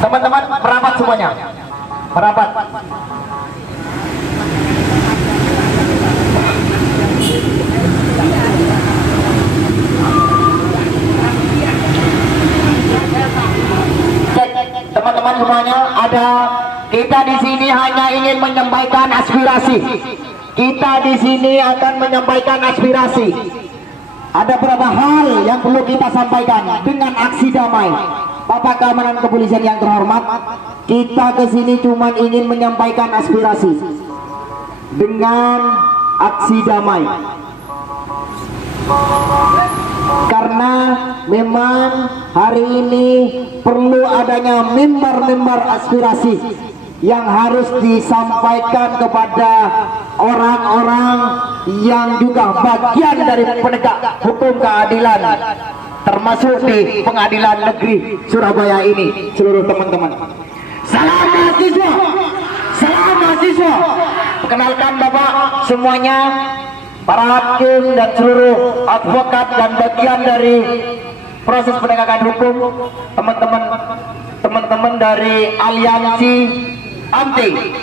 Teman-teman merapat semuanya, merapat. Teman-teman semuanya, kita di sini hanya ingin menyampaikan aspirasi. Kita di sini akan menyampaikan aspirasi. Ada beberapa hal yang perlu kita sampaikan dengan aksi damai. Bapak Keamanan Kepolisian yang terhormat, kita ke sini cuma ingin menyampaikan aspirasi dengan aksi damai. Karena memang hari ini perlu adanya mimbar-mimbar aspirasi yang harus disampaikan kepada orang-orang yang juga bagian dari penegak hukum keadilan, termasuk di Pengadilan Negeri Surabaya ini. Seluruh teman-teman, salam mahasiswa, salam mahasiswa. Perkenalkan Bapak semuanya, para hakim dan seluruh advokat dan bagian dari proses penegakan hukum, teman-teman dari aliansi anti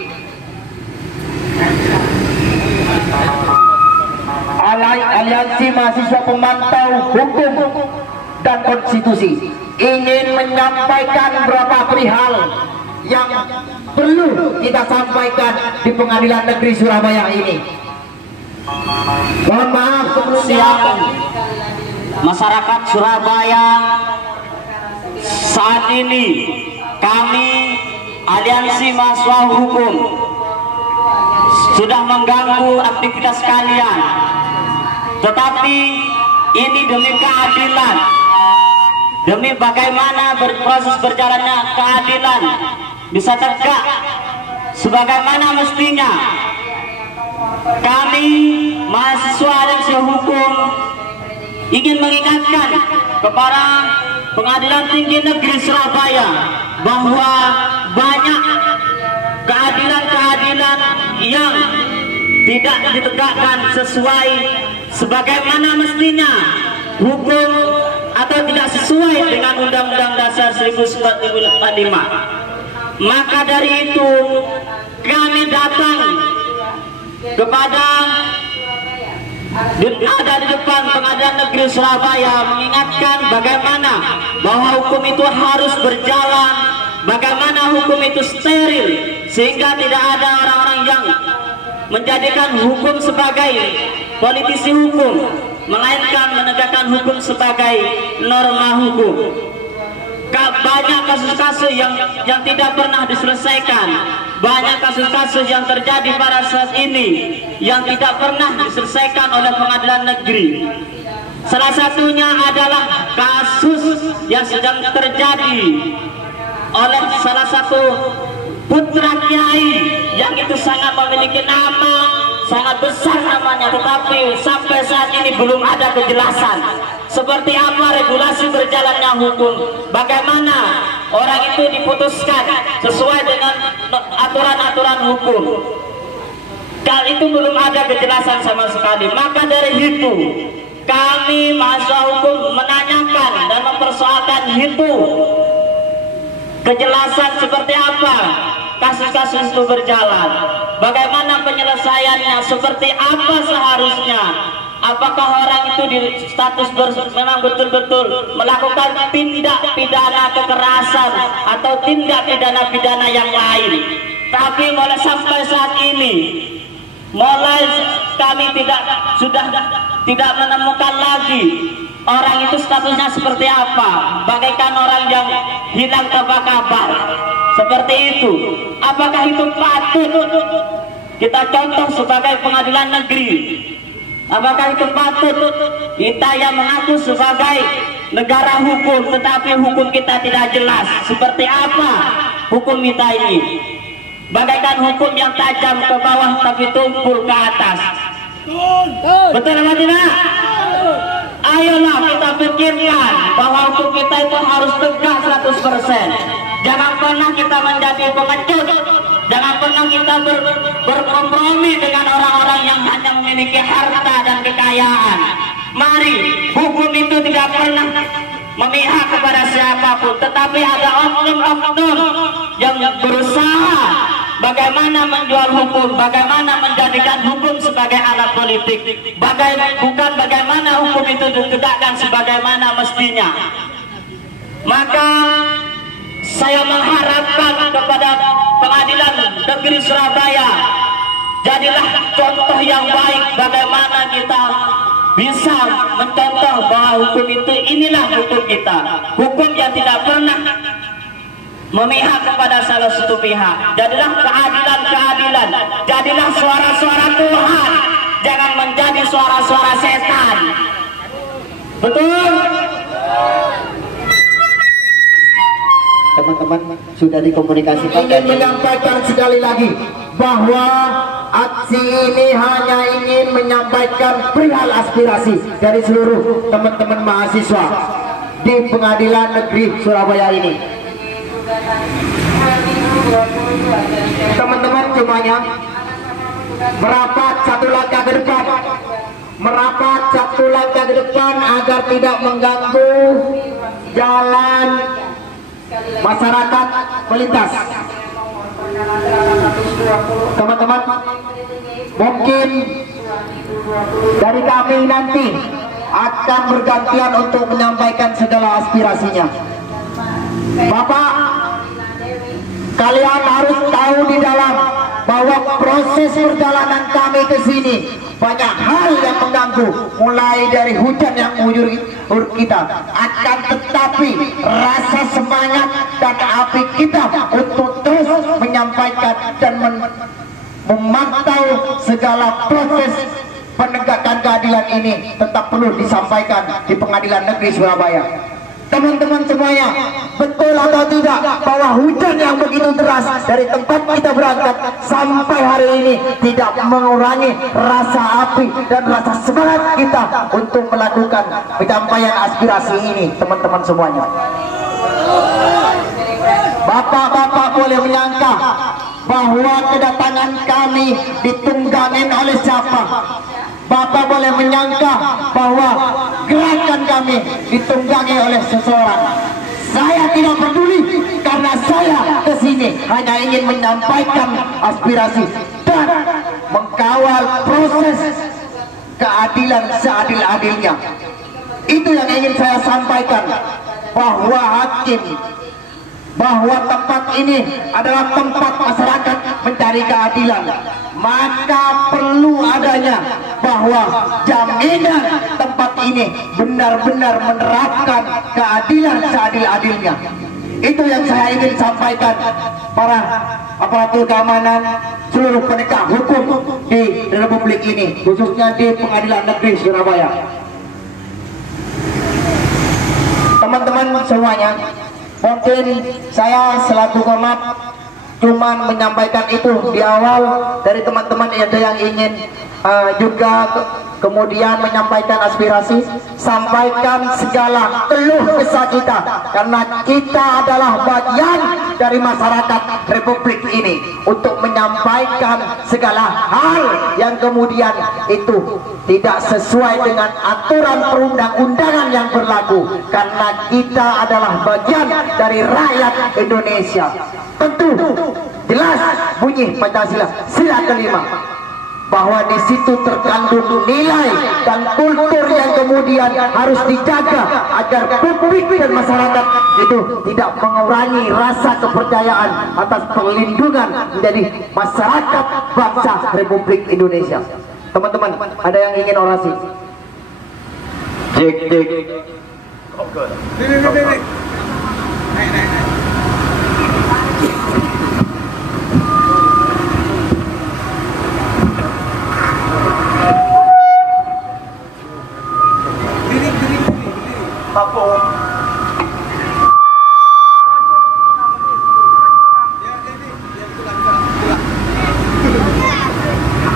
aliansi mahasiswa pemantau hukum dan konstitusi, ingin menyampaikan beberapa perihal yang perlu kita sampaikan di Pengadilan Negeri Surabaya ini. Mohon maaf siang masyarakat Surabaya. Saat ini kami aliansi mahasiswa hukum sudah mengganggu aktivitas kalian, tetapi ini demi keadilan, demi bagaimana berproses berjalannya keadilan bisa tegak sebagaimana mestinya. Kami mahasiswa aliansi hukum ingin mengingatkan kepada Pengadilan Tinggi Negeri Surabaya bahwa banyak keadilan-keadilan yang tidak ditegakkan sesuai sebagaimana mestinya, hukum atau tidak sesuai dengan Undang-Undang Dasar 1945. Maka dari itu kami datang kepada ada di depan Pengadilan Negeri Surabaya mengingatkan bagaimana bahwa hukum itu harus berjalan, bagaimana hukum itu steril, sehingga tidak ada orang-orang yang menjadikan hukum sebagai politisi hukum, melainkan menegakkan hukum sebagai norma hukum. Banyak kasus-kasus yang tidak pernah diselesaikan, banyak kasus-kasus yang terjadi pada saat ini yang tidak pernah diselesaikan oleh pengadilan negeri. Salah satunya adalah kasus yang sedang terjadi oleh salah satu putra kiai yang itu sangat memiliki nama, sangat besar namanya, tetapi sampai saat ini belum ada kejelasan seperti apa regulasi berjalannya hukum, bagaimana orang itu diputuskan sesuai dengan aturan-aturan hukum. Kali itu belum ada kejelasan sama sekali. Maka dari itu kami mahasiswa hukum menanyakan dan mempersoalkan itu, kejelasan seperti apa kasus-kasus itu berjalan, bagaimana penyelesaiannya, seperti apa seharusnya. Apakah orang itu di status memang betul-betul melakukan tindak pidana kekerasan atau tindak pidana yang lain. Tapi mulai sampai saat ini, mulai kami sudah tidak menemukan lagi orang itu statusnya seperti apa, bagaikan orang yang hilang tanpa kabar. Seperti itu. Apakah itu patut kita contoh sebagai pengadilan negeri? Apakah itu patut kita yang mengaku sebagai negara hukum, tetapi hukum kita tidak jelas? Seperti apa hukum kita ini? Bagaikan hukum yang tajam ke bawah tapi tumpul ke atas. Betul apa tidak? Ayolah kita pikirkan bahwa hukum kita itu harus tegak 100%. Jangan pernah kita menjadi pengecut. Jangan pernah kita berkompromi dengan orang-orang yang hanya memiliki harta dan kekayaan. Mari, hukum itu tidak pernah memihak kepada siapapun, tetapi ada oknum-oknum yang berusaha bagaimana menjual hukum, bagaimana menjadikan hukum sebagai alat politik, bukan bagaimana hukum itu ditegakkan sebagaimana mestinya. Maka saya mengharapkan kepada Pengadilan Negeri Surabaya, jadilah contoh yang baik bagaimana kita bisa mencontoh bahwa hukum itu inilah hukum kita, hukum yang tidak pernah memihak kepada salah satu pihak. Jadilah keadilan, jadilah suara-suara Tuhan, jangan menjadi suara-suara setan. Betul? Teman-teman sudah dikomunikasikan. Ingin menyampaikan sekali lagi bahwa aksi ini hanya ingin menyampaikan perihal aspirasi dari seluruh teman-teman mahasiswa di Pengadilan Negeri Surabaya ini. Teman-teman semuanya merapat satu langkah ke depan, merapat satu langkah ke depan agar tidak mengganggu jalan masyarakat melintas. Teman-teman, mungkin dari kami nanti akan bergantian untuk menyampaikan segala aspirasinya. Bapak, kalian harus tahu di dalam bahwa proses perjalanan kami ke sini banyak hal yang mengganggu, mulai dari hujan yang mengguyur kita, akan tetapi rasa semangat dan api kita untuk terus menyampaikan dan memantau segala proses penegakan keadilan ini tetap perlu disampaikan di Pengadilan Negeri Surabaya. Teman-teman semuanya, betul atau tidak bahwa hujan yang begitu deras dari tempat kita berangkat sampai hari ini tidak mengurangi rasa api dan rasa semangat kita untuk melakukan penyampaian aspirasi ini, teman-teman semuanya. Bapak-bapak boleh menyangka bahwa kedatangan kami ditunggangin oleh siapa. Bapak boleh menyangka bahwa gerakan kami ditunggangi oleh seseorang. Saya tidak peduli, karena saya kesini hanya ingin menyampaikan aspirasi dan mengkawal proses keadilan seadil-adilnya. Itu yang ingin saya sampaikan, bahwa hakim, bahwa tempat ini adalah tempat masyarakat mencari keadilan, maka perlu adanya bahwa jaminan tempat ini benar-benar menerapkan keadilan seadil-adilnya. Itu yang saya ingin sampaikan para aparatur keamanan, seluruh penegak hukum di Republik ini, khususnya di Pengadilan Negeri Surabaya. Teman-teman semuanya, mungkin saya selaku komat cuman menyampaikan itu di awal. Dari teman-teman ada yang ingin juga kemudian menyampaikan aspirasi, sampaikan segala keluh kesah kita, karena kita adalah bagian dari masyarakat Republik ini untuk menyampaikan segala hal yang kemudian itu tidak sesuai dengan aturan perundang-undangan yang berlaku, karena kita adalah bagian dari rakyat Indonesia. Tentu jelas bunyi Pancasila sila kelima bahwa di situ terkandung nilai dan kultur yang kemudian harus dijaga agar publik dan masyarakat itu tidak mengurangi rasa kepercayaan atas perlindungan menjadi masyarakat bangsa Republik Indonesia. Teman-teman, ada yang ingin orasi? Cek.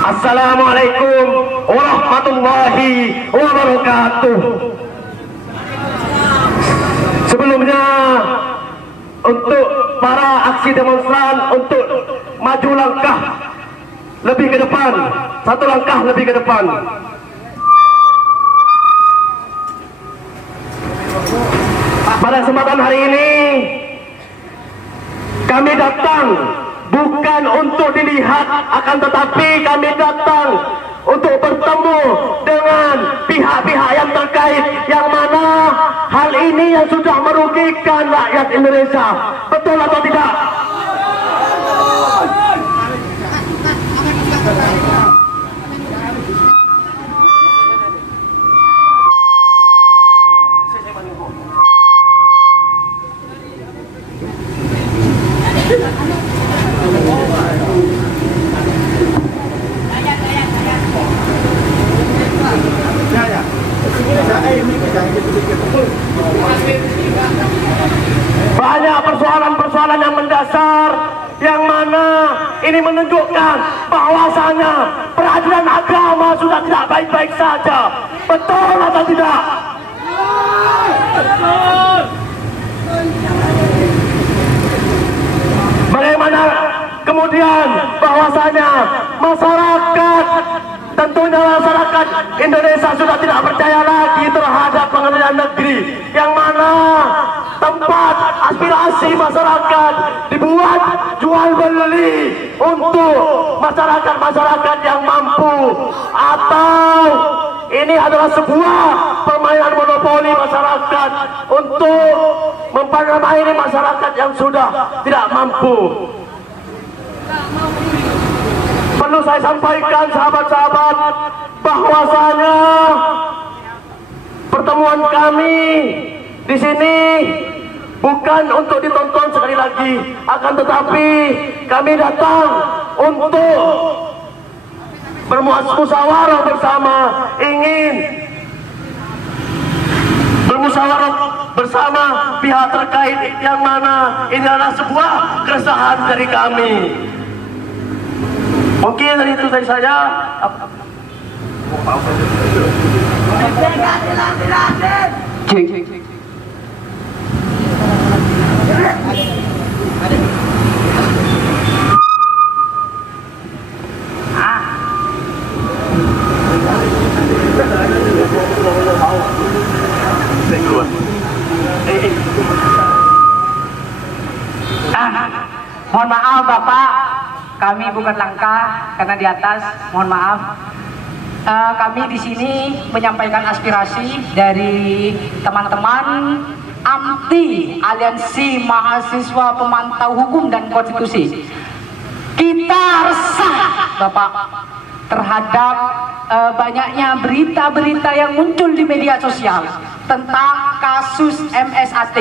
Assalamualaikum warahmatullahi wabarakatuh. Sebelumnya, untuk para aksi demonstran untuk maju langkah lebih ke depan, satu langkah lebih ke depan. Pada kesempatan hari ini kami datang bukan untuk dilihat, akan tetapi kami datang untuk bertemu dengan pihak-pihak yang terkait, yang mana hal ini yang sudah merugikan rakyat Indonesia. Betul atau tidak? Banyak persoalan-persoalan yang mendasar, yang mana ini menunjukkan bahwasanya peradilan agama sudah tidak baik-baik saja. Betul atau tidak? Bagaimana kemudian bahwasanya masyarakat, tentunya masyarakat Indonesia sudah tidak percaya lagi terhadap pengadilan negeri, yang mana tempat aspirasi masyarakat dibuat jual beli untuk masyarakat-masyarakat yang mampu, atau ini adalah sebuah permainan monopoli masyarakat untuk mempermainkan masyarakat yang sudah tidak mampu. Perlu saya sampaikan sahabat-sahabat bahwasanya pertemuan kami di sini bukan untuk ditonton sekali lagi, akan tetapi kami datang untuk bermusyawarah bersama, ingin bermusyawarah bersama pihak terkait, yang mana ini adalah sebuah keresahan dari kami. Mungkin itu dari saya. Mohon maaf Bapak, kami bukan langkah karena di atas. Mohon maaf. Kami di sini menyampaikan aspirasi dari teman-teman AMTI, Aliansi Mahasiswa Pemantau Hukum dan Konstitusi. Kita resah Bapak terhadap banyaknya berita-berita yang muncul di media sosial tentang kasus MSAT.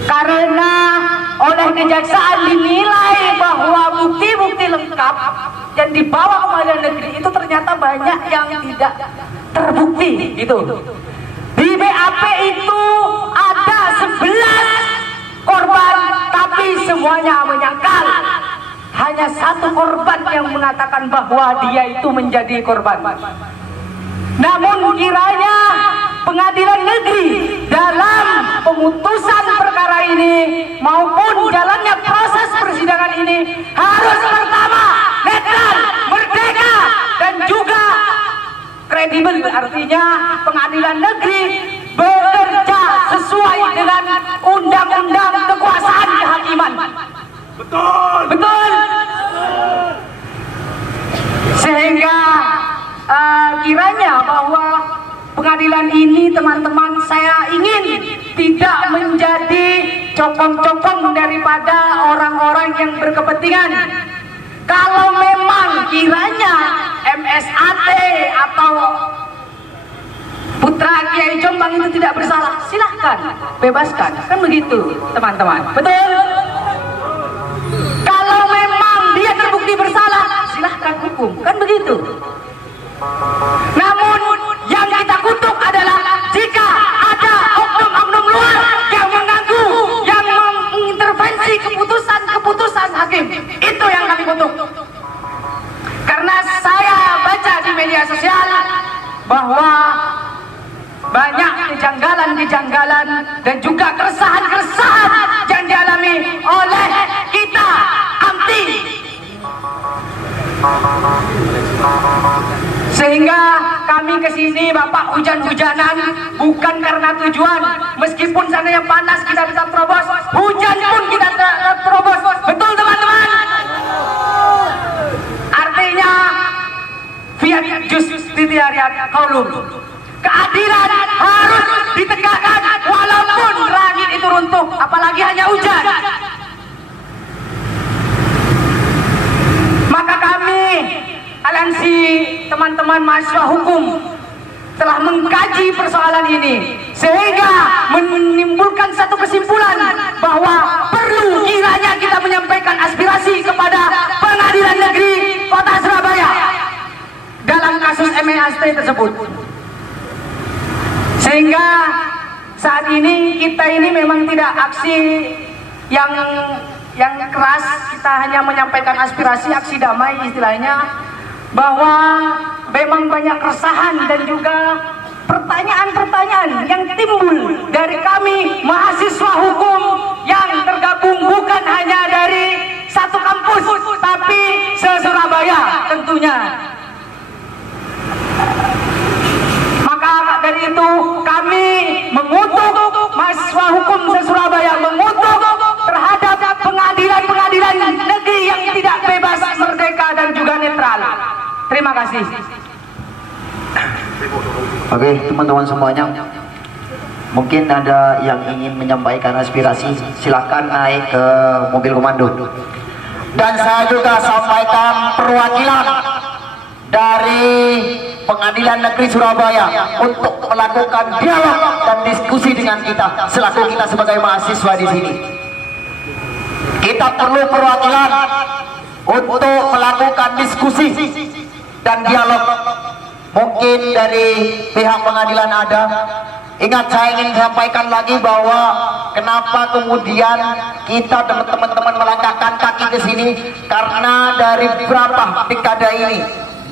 Karena oleh kejaksaan dinilai bahwa bukti-bukti lengkap yang dibawa ke pengadilan negeri itu ternyata banyak yang tidak terbukti gitu. Di BAP itu ada 11 korban, tapi semuanya menyangkal. Hanya satu korban yang mengatakan bahwa dia itu menjadi korban. Namun kiranya pengadilan negeri dalam pemutusan perkara ini maupun jalannya proses persidangan ini harus pertama netral, merdeka, dan juga kredibel. Artinya pengadilan negeri bekerja sesuai dengan undang-undang kekuasaan kehakiman. Betul. Betul. Sehingga kiranya bahwa pengadilan ini teman-teman, saya ingin tidak menjadi cokong-cokong daripada orang-orang yang berkepentingan. Kalau memang kiranya MSAT atau putra Kiai Jombang itu tidak bersalah, silahkan bebaskan, kan begitu teman-teman. Betul. Kalau memang dia terbukti bersalah, silahkan hukum, kan begitu. Namun yang kita kutuk adalah jika ada oknum-oknum luar yang mengganggu, yang mengintervensi keputusan hakim. Itu yang kami kutuk. Karena saya baca di media sosial bahwa banyak kejanggalan-kejanggalan dan juga keresahan-keresahan yang dialami oleh kita AMTI. Sehingga kami kami ke sini Bapak hujan-hujanan bukan karena tujuan. Meskipun sana yang panas kita tetap terobos, hujan pun kita tetap terobos. Betul teman-teman? Artinya fiat justitiariat qaulum. Keadilan harus ditegakkan walaupun langit itu runtuh, apalagi hanya hujan. Maka kami aliansi teman-teman mahasiswa hukum telah mengkaji persoalan ini sehingga menimbulkan satu kesimpulan bahwa perlu kiranya kita menyampaikan aspirasi kepada Pengadilan Negeri Kota Surabaya dalam kasus MAST tersebut. Sehingga saat ini kita ini memang tidak aksi yang keras, kita hanya menyampaikan aspirasi, aksi damai istilahnya, bahwa memang banyak keresahan dan juga pertanyaan-pertanyaan yang timbul dari kami mahasiswa hukum yang tergabung bukan hanya dari satu kampus tapi se-Surabaya tentunya. Maka dari itu kami mengutuk mahasiswa hukum se-Surabaya, mengutuk terhadap pengadilan-pengadilan negeri yang tidak bebas, merdeka dan juga netral. Terima kasih. Oke, teman-teman semuanya, mungkin ada yang ingin menyampaikan aspirasi, silahkan naik ke mobil komando. Dan saya juga sampaikan perwakilan dari Pengadilan Negeri Surabaya untuk melakukan dialog dan diskusi dengan kita selaku kita sebagai mahasiswa di sini. Kita perlu perwakilan untuk melakukan diskusi dan dialog. Mungkin dari pihak pengadilan ada. Ingat, saya ingin sampaikan lagi bahwa kenapa kemudian kita dan teman-teman melangkahkan kaki ke sini, karena dari beberapa dekade ini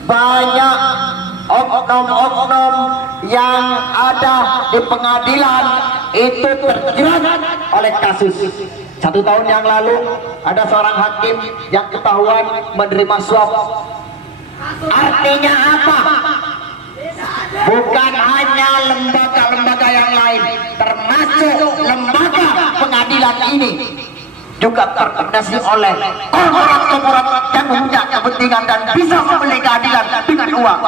banyak oknum-oknum yang ada di pengadilan itu terjerat oleh kasus. 1 tahun yang lalu ada seorang hakim yang ketahuan menerima suap. Artinya apa? Bukan hanya lembaga-lembaga yang lain, termasuk lembaga pengadilan ini juga terkoordinasi oleh korporat-korporat yang punya kepentingan dan bisa membeli keadilan dengan uang.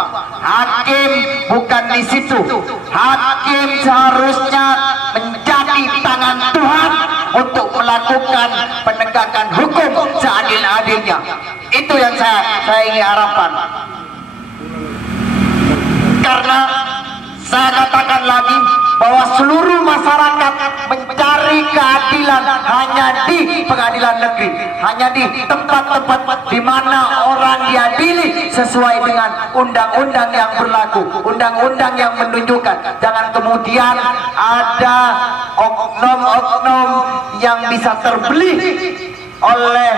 Hakim bukan di situ. Hakim seharusnya menjadi tangan Tuhan untuk melakukan penegakan hukum seadil-adilnya. Itu yang saya ingin harapkan. Karena saya katakan lagi bahwa seluruh masyarakat mencari keadilan hanya di pengadilan negeri, hanya di tempat-tempat di mana orang diadili sesuai dengan undang-undang yang berlaku, undang-undang yang menunjukkan. Jangan kemudian ada oknum-oknum yang bisa terbeli oleh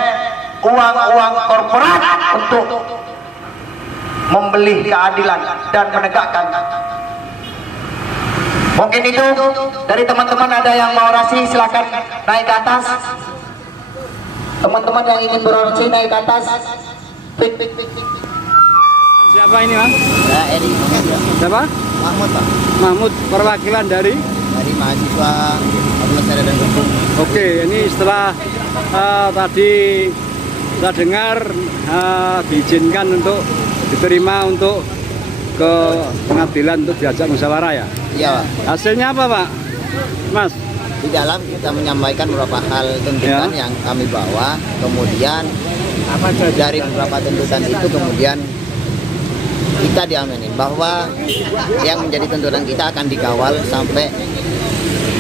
uang-uang korporat untuk membeli keadilan dan menegakkan. Mungkin itu dari teman-teman, ada yang mau orasi silakan naik ke atas. Teman-teman yang ingin berorasi naik ke atas. Siapa ini, Mas? Ya, Eri. Siapa? Mahmud, Pak. Mahmud, perwakilan dari Mahasiswa Fakultas Syariah dan Hukum. Oke, ini setelah tadi kita dengar diizinkan untuk diterima untuk ke pengadilan untuk diajak musyawarah ya? Iya, Pak. Hasilnya apa, Pak? Mas? Di dalam kita menyampaikan beberapa hal tuntutan Ya. yang kami bawa, kemudian dari beberapa tuntutan itu kemudian kita diaminin bahwa yang menjadi tuntutan kita akan dikawal sampai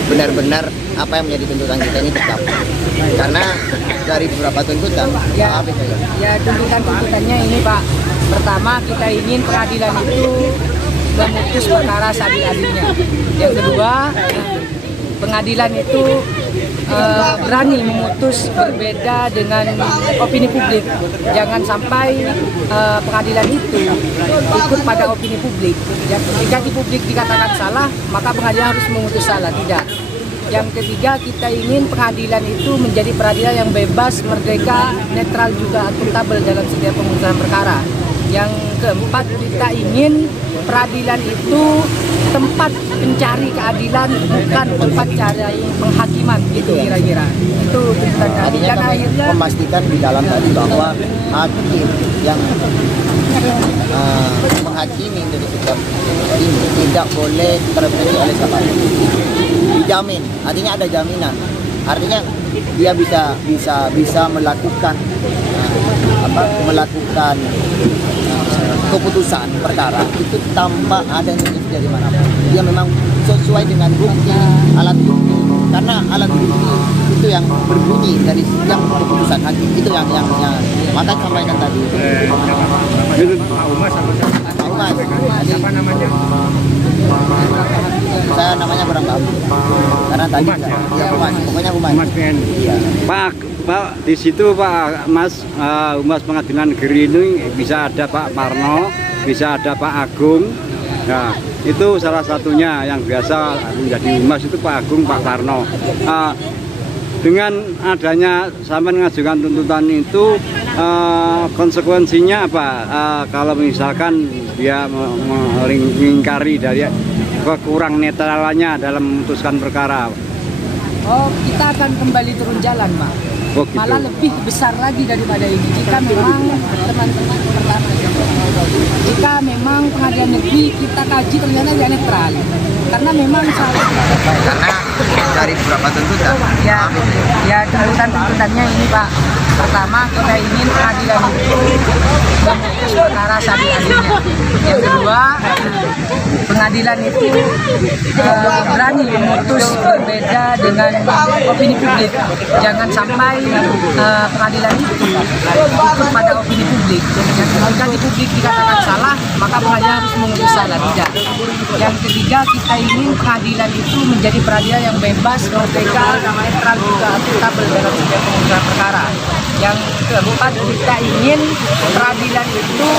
benar-benar apa yang menjadi tuntutan kita ini tercapai. Karena dari beberapa tuntutan, Ya, tuntutannya ini, Pak. Pertama, kita ingin pengadilan itu memutus perkara seadil-adilnya. Yang kedua, pengadilan itu berani memutus berbeda dengan opini publik. Jangan sampai pengadilan itu ikut pada opini publik. Ketika di publik dikatakan salah, maka pengadilan harus memutus salah. Tidak. Yang ketiga, kita ingin pengadilan itu menjadi peradilan yang bebas, merdeka, netral juga akuntabel dalam setiap pemutusan perkara. Yang keempat, kita ingin peradilan itu tempat pencari keadilan, bukan tempat cari penghakiman, gitu kira-kira. Itu tuntutan kami. Artinya Dan kami akhirnya memastikan di dalam tadi bahwa hakim yang menghakimi dari kitab ini tidak boleh terpilih oleh siapapun. Dijamin, artinya ada jaminan. Artinya dia bisa melakukan keputusan perkara itu tanpa ada izin dari manapun. Dia memang sesuai dengan bukti, alat bukti. Karena alat bukti itu yang berbunyi dari setiap keputusan hakim, itu yang maka sampaikan tadi. Pak Umas. Siapa namanya? Saya namanya kurang tahu. Karena tadi Umas, pokoknya Umas. Iya. Pak, di situ Pak Humas Pengadilan Negeri ini bisa ada Pak Parno, bisa ada Pak Agung. Nah, itu salah satunya yang biasa menjadi humas itu Pak Agung, Pak Parno. Dengan adanya sampai mengajukan tuntutan itu, konsekuensinya apa? Kalau misalkan dia mengingkari dari kekurang netralannya dalam memutuskan perkara. oh, kita akan kembali turun jalan, Pak. Oh, gitu. Malah lebih besar lagi daripada ini. Jika memang teman-teman pertama, jika memang pengadilan negeri kita kaji ternyata tidak netral, karena memang Karena dari beberapa tuntutan. ya tuntutannya ini, Pak. Pertama, kita ingin pengadilan itu memutus perkara seadil-adilnya. Yang kedua, pengadilan itu berani memutus berbeda dengan opini publik. Jangan sampai pengadilan itu ikut pada opini publik. Jika di publik dikatakan salah, maka pengadilan harus memutus salah. Tidak. Yang ketiga, kita ingin pengadilan itu menjadi peradilan yang bebas, merdeka, netral, juga akuntabel dalam setiap pengurusan perkara. Yang keempat, kita ingin peradilan itu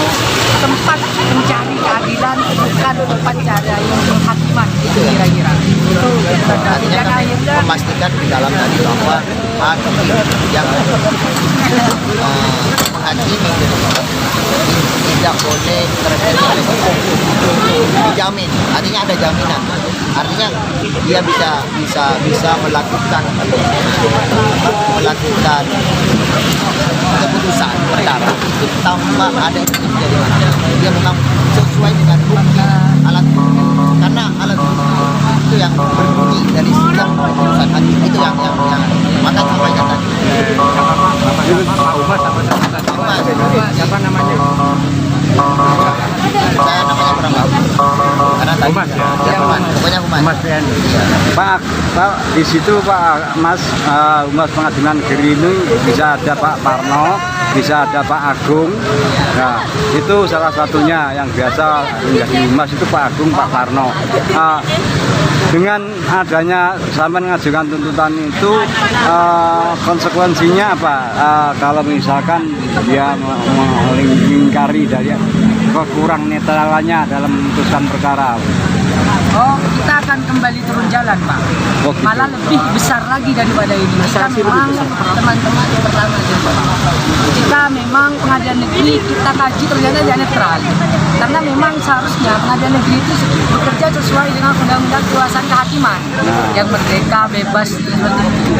tempat mencari keadilan, bukan tempat cari penghakiman, itu kira-kira. Itu Artinya dan kami akhirnya memastikan di dalam tadi bahwa hakim yang menghakimi dari kitab tidak boleh terpilih oleh siapapun. Dijamin, artinya ada jaminan. Artinya dia bisa melakukan keputusan perkara itu tanpa ada izin dari mana. Dia memang sesuai dengan bukti, alat bukti. Karena alat bukti itu yang berbunyi dari setiap keputusan hakim, itu yang maka sampaikan tadi. Pak Umas. Siapa namanya? Saya namanya kurang tahu. Karena tadi pokoknya Umas. Pak, di situ Pak Humas Pengadilan Negeri ini bisa ada Pak Parno, bisa ada Pak Agung. Nah, itu salah satunya yang biasa menjadi humas itu Pak Agung, Pak Parno. Dengan adanya sampai mengajukan tuntutan itu, konsekuensinya apa? Kalau misalkan dia mengingkari dari kekurang netralannya dalam memutuskan perkara. oh, kita akan kembali turun jalan, Pak. Oh, gitu. Malah lebih besar lagi daripada ini. Jika memang teman-teman pertama, jika memang pengadilan negeri kita kaji ternyata tidak netral, karena memang seharusnya pengadilan negeri itu bekerja sesuai dengan undang-undang kekuasaan kehakiman yang merdeka, bebas, seperti itu.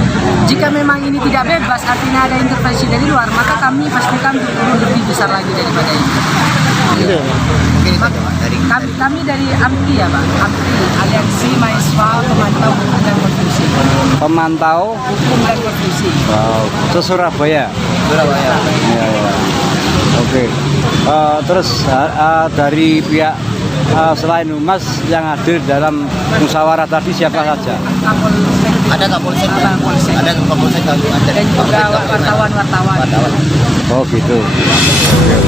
Jika memang ini tidak bebas, artinya ada intervensi dari luar, maka kami pastikan turun lebih besar lagi daripada ini. Mungkin itu Pak, dari Kami dari AMPI ya, Pak. AMPI, Aliansi Mahasiswa Pemantau Hukum dan Konstitusi. Pemantau Hukum dan Konstitusi. Surabaya. Surabaya. Ya. Oke. Terus dari pihak selain humas yang hadir dalam musyawarah tadi siapa saja? Kapolsek. Ada Kapolsek, ada Kapolsek, Dan juga wartawan-wartawan. Oh gitu. Oke.